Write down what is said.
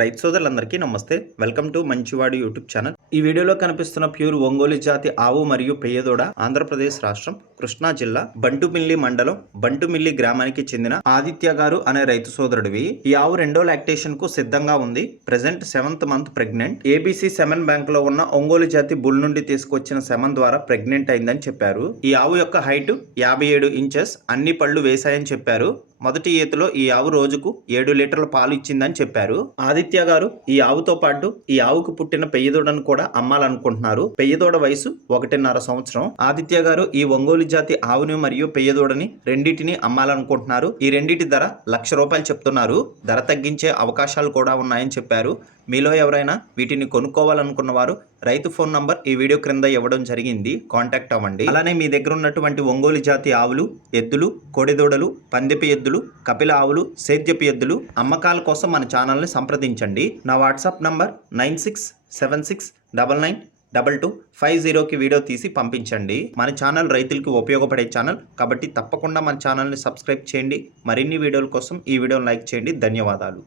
రైతు సోదరులందరికీ నమస్తే. వెల్కమ్ టు మంచివాడు యూట్యూబ్ ఛానల్. ఈ వీడియోలో కనిపిస్తున్న ప్యూర్ ఒంగోలు జాతి ఆవు మరియు పెయ్యదూడ ఆంధ్రప్రదేశ్ రాష్ట్రం కృష్ణా జిల్లా బంటుమిల్లి మండలం బంటుమిల్లి గ్రామానికి చెందిన ఆదిత్య గారు అనే రైతు సోదరుడివి. ఈ ఆవు రెండో లాక్టేషన్ కు సిద్ధంగా ఉంది. Present 7th month pregnant. ABC semen bank లో ఉన్న ఒంగోలు జాతి బుల్ నుండి తీసుకొచ్చిన సెమన్ ద్వారా ప్రెగ్నెంట్ అయిందని చెప్పారు. ఈ ఆవు యొక్క హైట్ 57 ఇంచెస్. అన్ని పళ్ళు వేశాయని చెప్పారు. మొదటి ఈతలో ఈ ఆవు రోజుకు 7 లీటర్ల పాలు ఇచ్చిందని చెప్పారు. ఆదిత్య గారు ఈ ఆవుతో పాటు ఈ ఆవుకు పుట్టిన పెయ్యదూడను కూడా అమ్మాలనుకుంటున్నారు. పెయ్యదూడ వయసు 1.5 సంవత్సరం. ఆదిత్య గారు ఈ ఒంగోలు జాతి ఆవుని మరియు పెయ్యదూడని రెండింటిని అమ్మాలనుకుంటున్నారు. ఈ రెండింటి ధర ₹1,00,000 చెప్తున్నారు. ధర తగ్గించే అవకాశాలు కూడా ఉన్నాయని చెప్పారు. మీలో ఎవరైనా వీటిని కొనుక్కోవాలనుకున్న వారు రైతు ఫోన్ నంబర్ ఈ వీడియో క్రింద ఇవ్వడం జరిగింది. కాంటాక్ట్ అవ్వండి. అలానే మీ దగ్గర ఉన్నటువంటి ఒంగోలు జాతి ఆవులు, ఎద్దులు, కోడెదూడలు, పందెపు ఎద్దులు, కపిల ఆవులు, సేద్యపు ఎద్దులు అమ్మకాల కోసం మన ఛానల్ని సంప్రదించండి. నా వాట్సాప్ నంబర్ 9676992250కి వీడియో తీసి పంపించండి. మన ఛానల్ రైతులకు ఉపయోగపడే ఛానల్ కాబట్టి తప్పకుండా మన ఛానల్ని సబ్స్క్రైబ్ చేయండి. మరిన్ని వీడియోల కోసం ఈ వీడియోని లైక్ చేయండి. ధన్యవాదాలు.